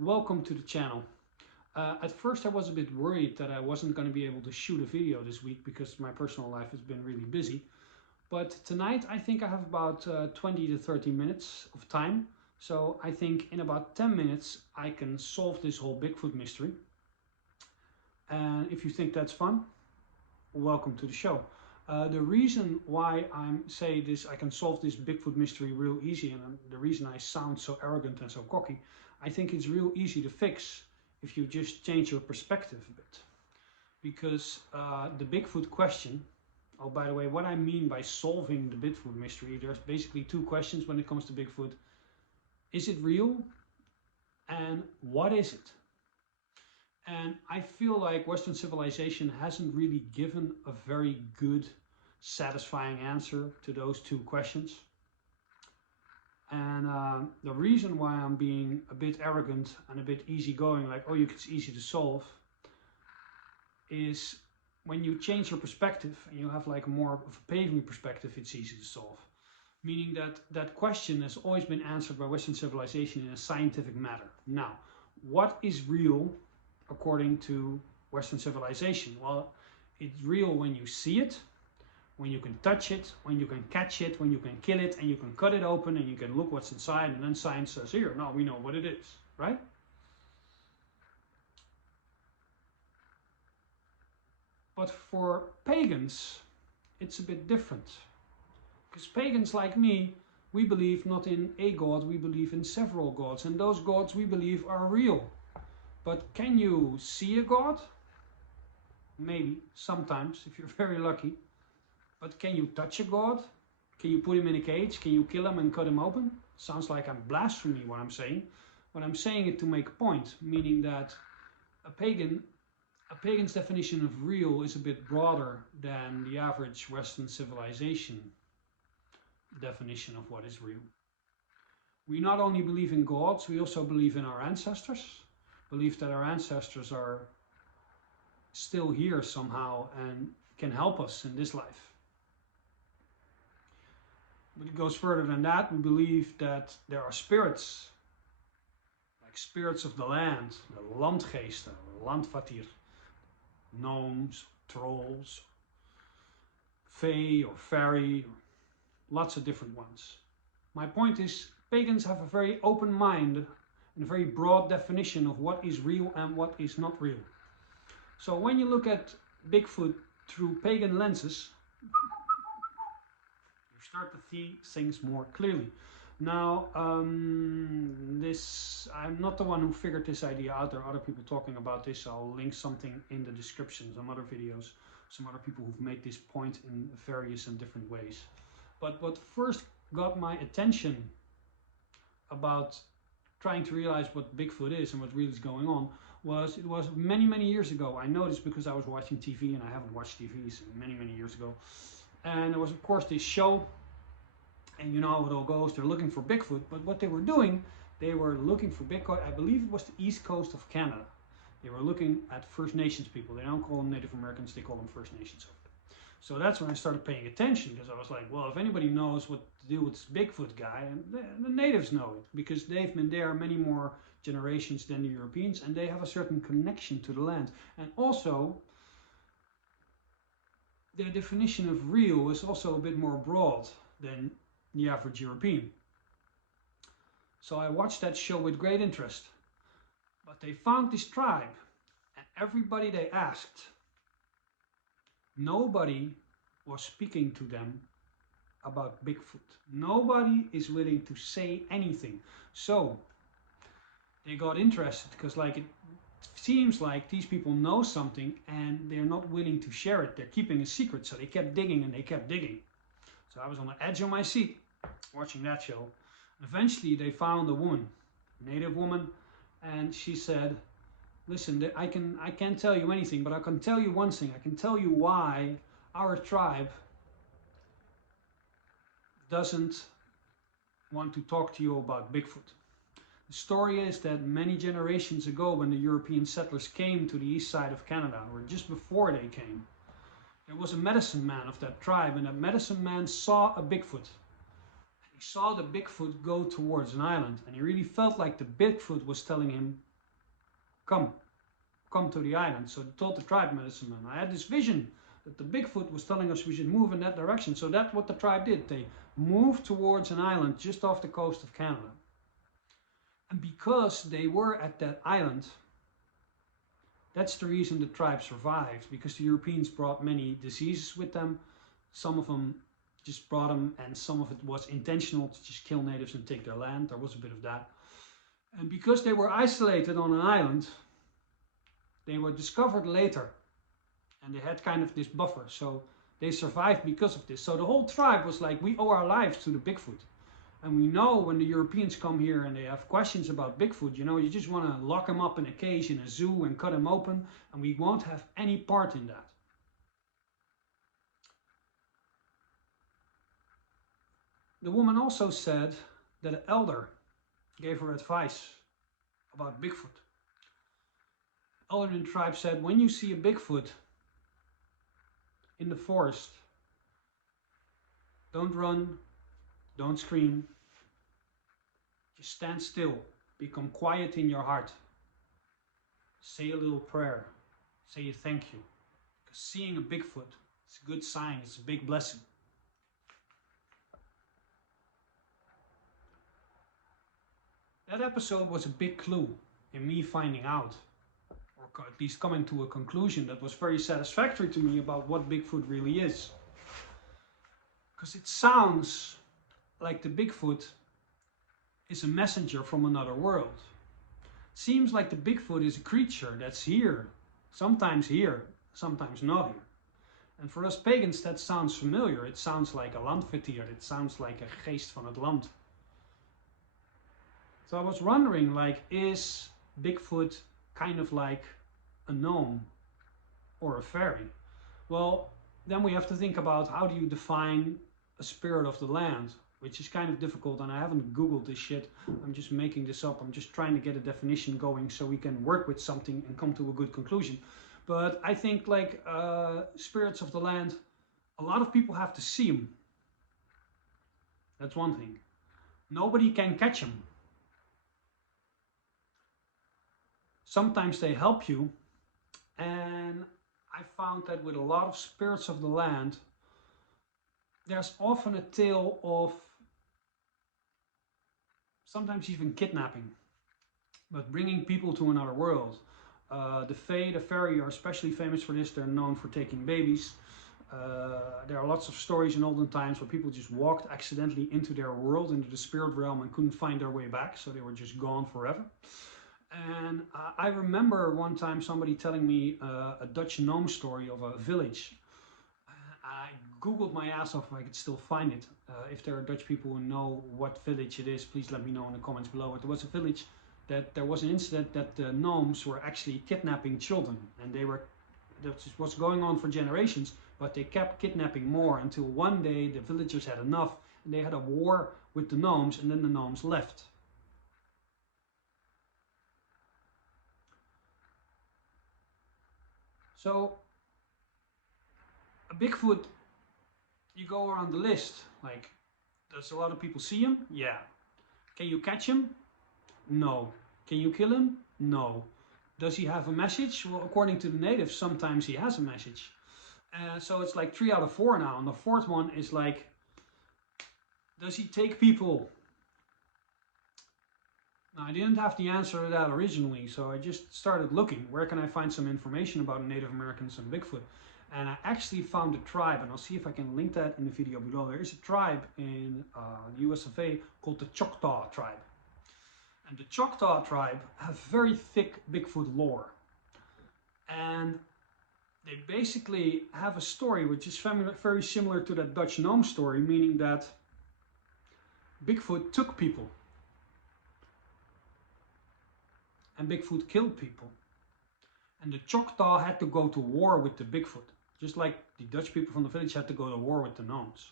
Welcome to the channel. At first I was a bit worried that I wasn't going to be able to shoot a video this week because my personal life has been really busy. But tonight I think I have about 20 to 30 minutes of time. So I think in about 10 minutes I can solve this whole Bigfoot mystery. And if you think that's fun, welcome to the show. The reason why I can solve this Bigfoot mystery real easy, and the reason I sound so arrogant and so cocky, I think it's real easy to fix if you just change your perspective a bit. Because the Bigfoot question, oh by the way, what I mean by solving the Bigfoot mystery, there's basically two questions when it comes to Bigfoot. Is it real? And what is it? And I feel like Western civilization hasn't really given a very good, satisfying answer to those two questions. And the reason why I'm being a bit arrogant and a bit easygoing, like, oh, it's easy to solve, is when you change your perspective and you have like more of a pagan perspective, it's easy to solve. Meaning that that question has always been answered by Western civilization in a scientific manner. Now, what is real according to Western civilization? Well, it's real when you see it, when you can touch it, when you can catch it, when you can kill it, and you can cut it open and you can look what's inside, and then science says, here, now we know what it is, right? But for pagans, it's a bit different. Because pagans like me, we believe not in a god, we believe in several gods, and those gods we believe are real. But can you see a god? Maybe, sometimes, if you're very lucky. But can you touch a god? Can you put him in a cage? Can you kill him and cut him open? Sounds like I'm blasphemy what I'm saying. But I'm saying it to make a point, meaning that a pagan's definition of real is a bit broader than the average Western civilization definition of what is real. We not only believe in gods, we also believe in our ancestors. Believe that our ancestors are still here somehow and can help us in this life. But it goes further than that. We believe that there are spirits, like spirits of the land, the landgeesten, landvatir, gnomes, trolls, fae or fairy, lots of different ones. My point is, pagans have a very open mind and a very broad definition of what is real and what is not real. So when you look at Bigfoot through pagan lenses, you start to see things more clearly. Now, I'm not the one who figured this idea out. There are other people talking about this. I'll link something in the description, some other videos, some other people who've made this point in various and different ways. But what first got my attention about trying to realize what Bigfoot is and what really is going on was, it was many years ago. I know this because I was watching TV, and I haven't watched TV since many years ago. And there was of course this show, and you know how it all goes, they're looking for Bigfoot, but what they were doing, they were looking for Bigfoot, I believe it was the east coast of Canada. They were looking at First Nations people. They don't call them Native Americans, they call them First Nations. So that's when I started paying attention, because I was like, well, if anybody knows what to do with this Bigfoot guy, and the natives know it, because they've been there many more generations than the Europeans, and they have a certain connection to the land. And also, their definition of real is also a bit more broad than the average European. So I watched that show with great interest. But they found this tribe, and everybody they asked, nobody was speaking to them about Bigfoot. Nobody is willing to say anything. So they got interested, because like it seems like these people know something and they're not willing to share it. They're keeping a secret. So they kept digging and they kept digging. So I was on the edge of my seat watching that show. Eventually they found a woman, a native woman, and she said, listen, I can't tell you anything, but I can tell you one thing. I can tell you why our tribe doesn't want to talk to you about Bigfoot. The story is that many generations ago, when the European settlers came to the east side of Canada, or just before they came, there was a medicine man of that tribe, and that medicine man saw a Bigfoot. He saw the Bigfoot go towards an island, and he really felt like the Bigfoot was telling him come to the island. So they told the tribe medicine man, I had this vision that the Bigfoot was telling us we should move in that direction. So that's what the tribe did. They moved towards an island just off the coast of Canada. And because they were at that island, that's the reason the tribe survived, because the Europeans brought many diseases with them. Some of them just brought them, and some of it was intentional to just kill natives and take their land. There was a bit of that. And because they were isolated on an island, they were discovered later. And they had kind of this buffer. So they survived because of this. So the whole tribe was like, we owe our lives to the Bigfoot. And we know when the Europeans come here and they have questions about Bigfoot, you know, you just want to lock him up in a cage in a zoo and cut him open, and we won't have any part in that. The woman also said that an elder gave her advice about Bigfoot. The elder in the tribe said, when you see a Bigfoot in the forest, don't run, don't scream, just stand still, become quiet in your heart, say a little prayer, say a thank you, because seeing a Bigfoot is a good sign, it's a big blessing. That episode was a big clue in me finding out, or at least coming to a conclusion that was very satisfactory to me about what Bigfoot really is. Because it sounds like the Bigfoot is a messenger from another world. It seems like the Bigfoot is a creature that's here, sometimes not here. And for us pagans that sounds familiar. It sounds like a landvertier, it sounds like a geest van het land. So I was wondering, like, is Bigfoot kind of like a gnome or a fairy? Well, then we have to think about, how do you define a spirit of the land, which is kind of difficult, and I haven't Googled this shit. I'm just making this up. I'm just trying to get a definition going so we can work with something and come to a good conclusion. But I think, like, spirits of the land, a lot of people have to see them. That's one thing. Nobody can catch them. Sometimes they help you, and I found that with a lot of spirits of the land, there's often a tale of sometimes even kidnapping, but bringing people to another world. The Fae, the fairy, are especially famous for this. They're known for taking babies. There are lots of stories in olden times where people just walked accidentally into their world, into the spirit realm, and couldn't find their way back, so they were just gone forever. And I remember one time somebody telling me a Dutch gnome story of a village. I Googled my ass off if I could still find it. If there are Dutch people who know what village it is, please let me know in the comments below. There was a village that there was an incident that the gnomes were actually kidnapping children, and that was going on for generations, but they kept kidnapping more until one day the villagers had enough and they had a war with the gnomes, and then the gnomes left. So a Bigfoot, you go around the list, like, does a lot of people see him? Yeah. Can you catch him? No. Can you kill him? No. Does he have a message? Well, according to the natives, sometimes he has a message. So it's like 3 out of 4 now, and the 4th one is like, does he take people? Now, I didn't have the answer to that originally, so I just started looking. Where can I find some information about Native Americans and Bigfoot? And I actually found a tribe, and I'll see if I can link that in the video below. There is a tribe in the US of A called the Choktaw tribe. And the Choctaw tribe have very thick Bigfoot lore. And they basically have a story which is very similar to that Dutch gnome story, meaning that Bigfoot took people. And Bigfoot killed people. And the Choctaw had to go to war with the Bigfoot, just like the Dutch people from the village had to go to war with the gnomes.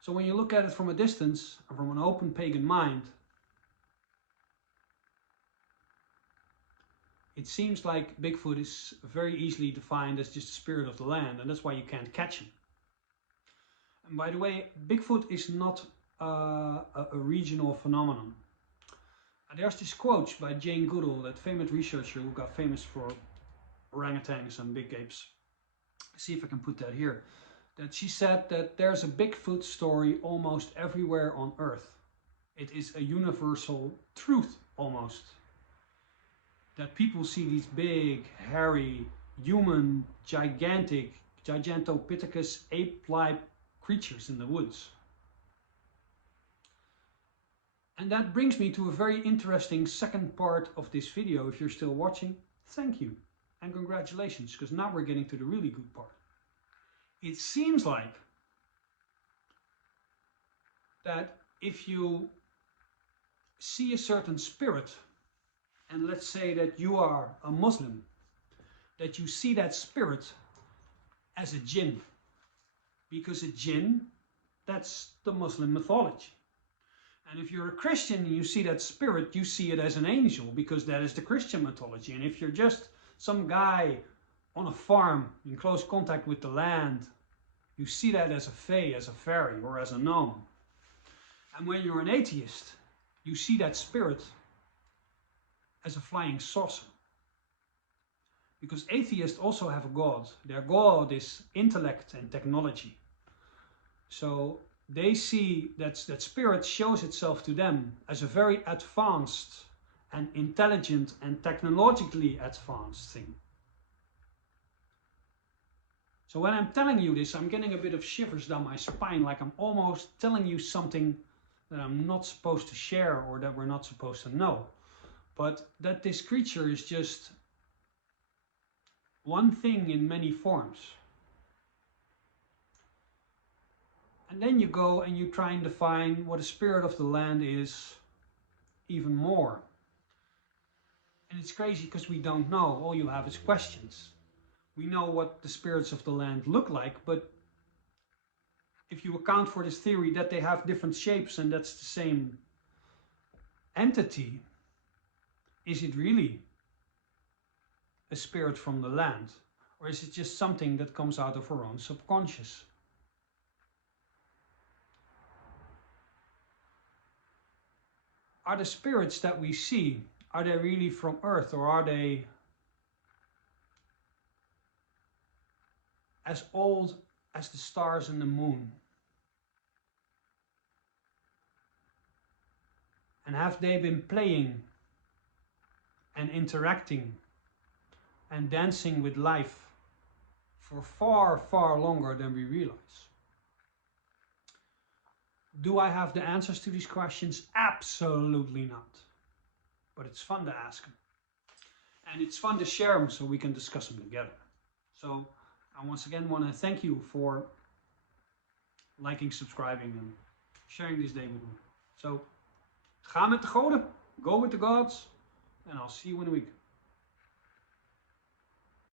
So when you look at it from a distance, and from an open pagan mind, it seems like Bigfoot is very easily defined as just the spirit of the land, and that's why you can't catch him. And by the way, Bigfoot is not a regional phenomenon. There's this quote by Jane Goodall, that famous researcher who got famous for orangutans and big apes. See if I can put that here. That she said that there's a Bigfoot story almost everywhere on Earth. It is a universal truth almost. That people see these big, hairy, human, gigantic, gigantopithecus ape-like creatures in the woods. And that brings me to a very interesting second part of this video. If you're still watching, thank you and congratulations, because now we're getting to the really good part. It seems like that if you see a certain spirit, and let's say that you are a Muslim, that you see that spirit as a jinn, because a jinn, that's the Muslim mythology. And if you're a Christian and you see that spirit, you see it as an angel, because that is the Christian mythology. And if you're just some guy on a farm in close contact with the land, you see that as a fae, as a fairy, or as a gnome. And when you're an atheist, you see that spirit as a flying saucer. Because atheists also have a god. Their god is intellect and technology. So they see that spirit shows itself to them as a very advanced and intelligent and technologically advanced thing. So when I'm telling you this, I'm getting a bit of shivers down my spine, like I'm almost telling you something that I'm not supposed to share or that we're not supposed to know. But that this creature is just one thing in many forms. And then you go and you try and define what a spirit of the land is even more. And it's crazy because we don't know. All you have is questions. We know what the spirits of the land look like, but if you account for this theory that they have different shapes and that's the same entity, is it really a spirit from the land? Or is it just something that comes out of our own subconscious? Are the spirits that we see, are they really from Earth, or are they as old as the stars and the moon? And have they been playing and interacting and dancing with life for far, far longer than we realize? Do I have the answers to these questions? Absolutely not. But it's fun to ask them. And it's fun to share them so we can discuss them together. So I once again want to thank you for liking, subscribing and sharing this day with me. So, ga met de goden. Go with the gods. And I'll see you in a week.